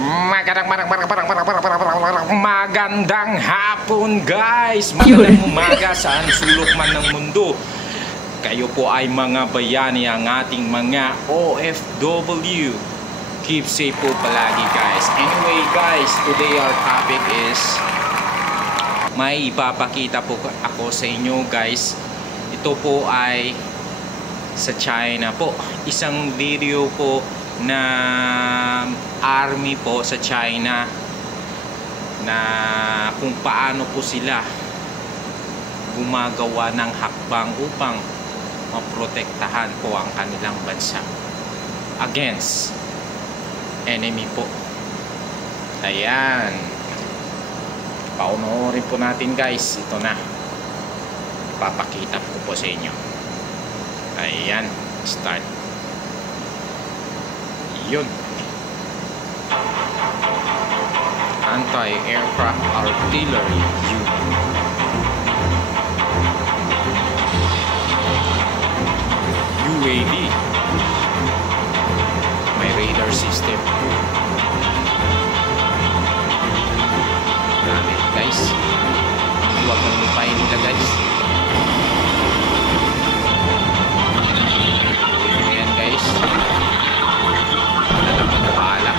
Magandang hapon guys, magandang umaga saan sulok man ng mundo. Kayo po ay mga bayani, ang ating mga OFW. Keep safe po palagi guys. Anyway guys, today our topic is may ipapakita po ako sa inyo guys. Ito po ay sa China po. Isang video po na army po sa China na kung paano po sila gumagawa ng hakbang upang maprotektahan po ang kanilang bansa against enemy po. Ayan, paunoorin po natin guys. Ito na, ipapakita ko po sa inyo. Ayan, start. Yun, anti-aircraft artillery unit. UAV, may radar system. Grabe guys, huwag mong lupain nila guys. Ayan guys, nalamang bahala.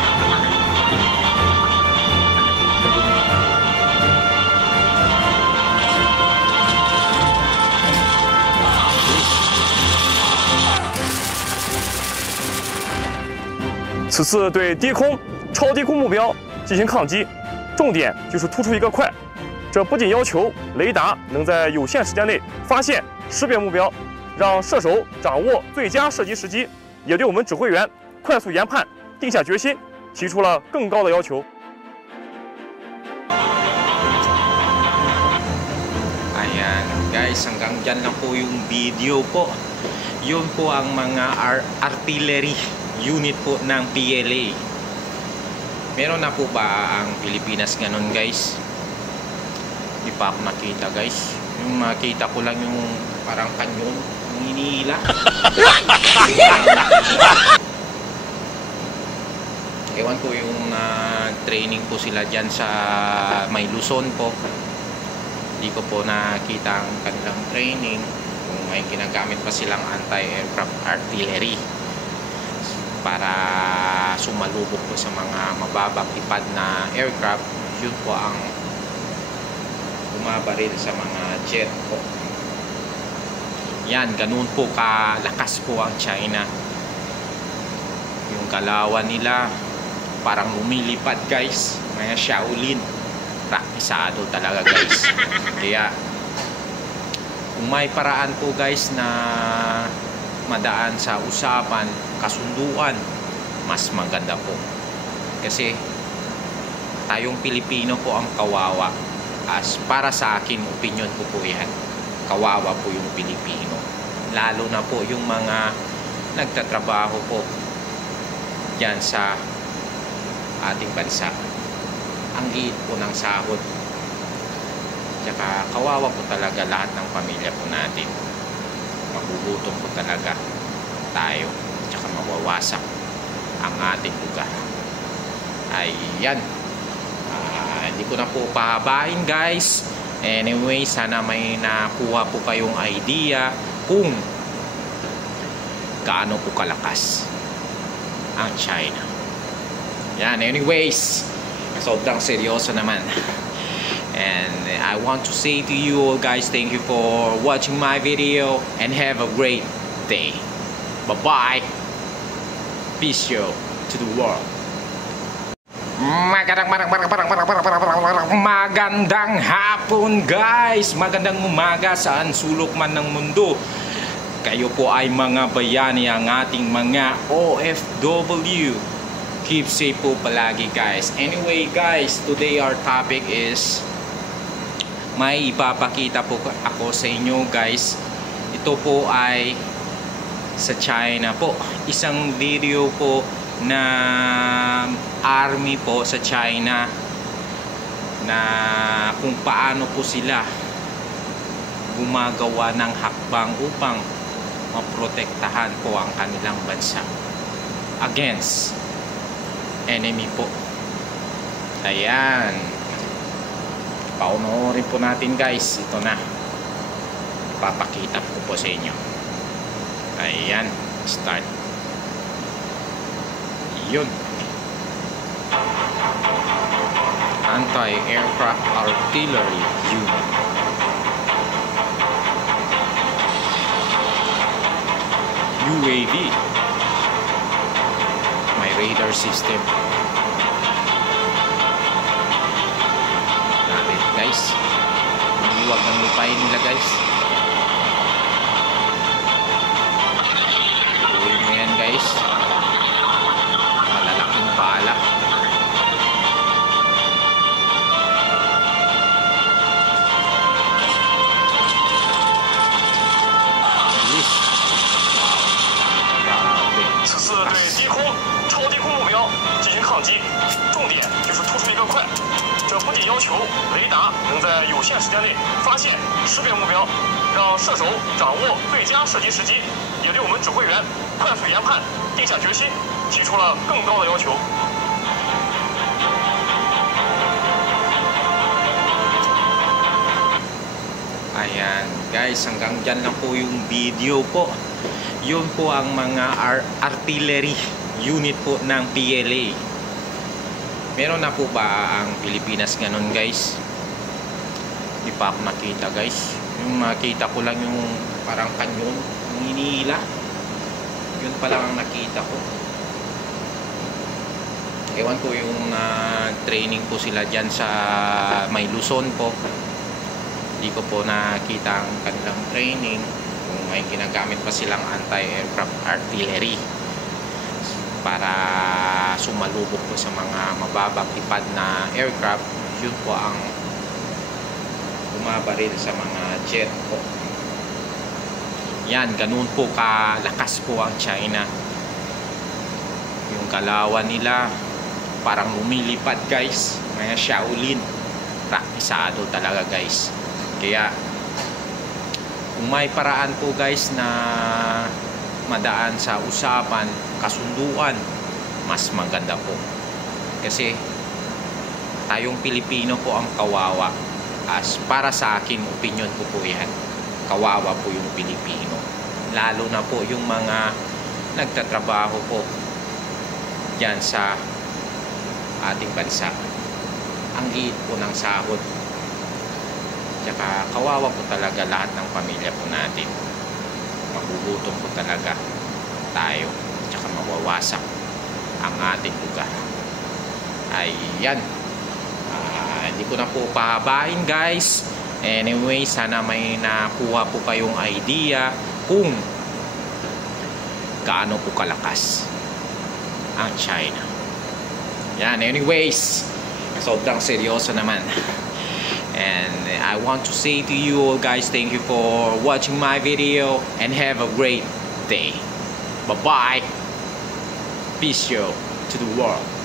此次对低空、超低空目标进行抗击，重点就是突出一个快。这不仅要求雷达能在有限时间内发现、识别目标，让射手掌握最佳射击时机，也对我们指挥员快速研判、定下决心提出了更高的要求。Ayan guys, hanggang dyan lang po yung video po. Yun po ang mga artillery unit po ng PLA. Meron na po ba ang Pilipinas ganun guys? Di pa ako nakita guys. Yung makita ko lang yung parang kanyon, yung hinihila. Ewan ko yung training po sila dyan sa may Luzon po. Hindi ko po nakita ang kanilang training. Kung may ginagamit pa silang anti-aircraft artillery para sumalubok po sa mga mababang tipad na aircraft. Yun po ang bumabaril sa mga jet po. Yan, ganun po kalakas po ang China. Yung kalawan nila parang lumilipad guys. Mga Shaolin, praktisado talaga guys. Kaya kung may paraan po guys na madaan sa usapan, kasunduan, mas maganda po. Kasi tayong Pilipino po ang kawawa. As para sa akin, opinion ko po yan, kawawa po yung Pilipino. Lalo na po yung mga nagtatrabaho po dyan sa ating bansa. Ang liit po ng sahod. Tsaka kawawa po talaga lahat ng pamilya po natin. Magugutom po talaga tayo. Tsaka mawawasak ang ating lugar. Ayan. Hindi ko na po pahabain guys. Anyway, sana may nakuha po kayong idea kung gaano po kalakas ang China. Yan, anyways, sobrang seryoso naman. And I want to say to you all guys, thank you for watching my video and have a great day. Bye-bye. Peace out to the world. Magandang hapon guys, magandang umaga saan sulok man ng mundo. Kayo po ay mga bayani, ang ating mga OFW. Keep safe po palagi guys. Anyway guys, today our topic is may ipapakita po ako sa inyo guys. Ito po ay sa China po. Isang video po na army po sa China na kung paano po sila gumagawa ng hakbang upang maprotektahan po ang kanilang bansa against enemy po. Ayan. Paunoorin po natin guys. Ito na. Papakita ko po sa inyo. Ayan. Start. Yun. Anti-aircraft artillery unit. UAV. May radar system. Natin guys. Huwag ng lupain nila guys. Uwi mo yan guys. Malalaking pala.要求雷达能在有限时间内发现、识别目标，让射手掌握最佳射击时机，也对我们指挥员快速研判定下决心，提出了更高的要求。Ayan guys, hanggang dyan lang po yung video po. Yun po ang mga artillery unit po ng PLA. Meron na po ba ang Pilipinas ganun guys? Di pa ako nakita guys. Yung makita ko lang yung parang kanyon, yung hinihila. Yun pa lang ang nakita ko. Ewan ko yung training po sila dyan sa may Luzon po. Hindi ko po nakita ang kanilang training. Kung may ginagamit pa silang anti-aircraft artillery para sumalubok po sa mga mababang tipad na aircraft. Yun po ang bumabaril sa mga jet po. Yan, ganun po kalakas po ang China. Yung kalawan nila parang lumilipad guys. Mga Shaolin, praktisado talaga guys. Kaya kung may paraan po guys na madaan sa usapan, kasunduan, mas maganda po. Kasi tayong Pilipino po ang kawawa. As para sa akin, opinion ko po yan, kawawa po yung Pilipino. Lalo na po yung mga nagtatrabaho po dyan sa ating bansa. Ang liit po ng sahod. Tsaka kawawa po talaga lahat ng pamilya po natin. Magugutom po talaga tayo. Tsaka mawawasak ang ating lugar. Ayan. Hindi ko na po pahabain guys. Anyway, sana may nakuha po kayong idea kung gaano po kalakas ang China. Yan, anyways, sobrang seryoso naman. And I want to say to you all guys, thank you for watching my video and have a great day. Bye bye. Peace out to the world.